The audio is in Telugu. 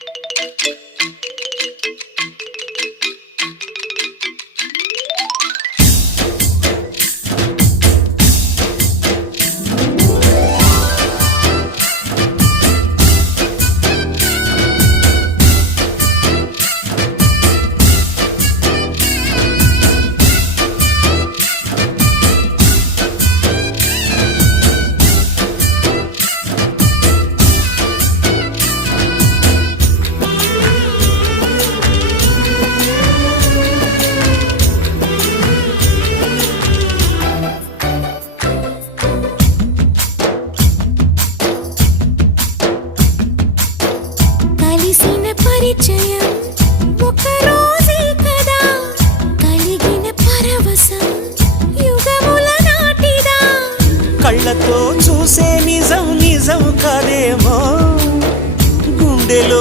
పరిచయం ఒక రోజే కదా, కలిగిన పరవశం యుగముల నాటిదా. కళ్ళతో చూసే నిజం నిజం కాదేమో, గుండెలో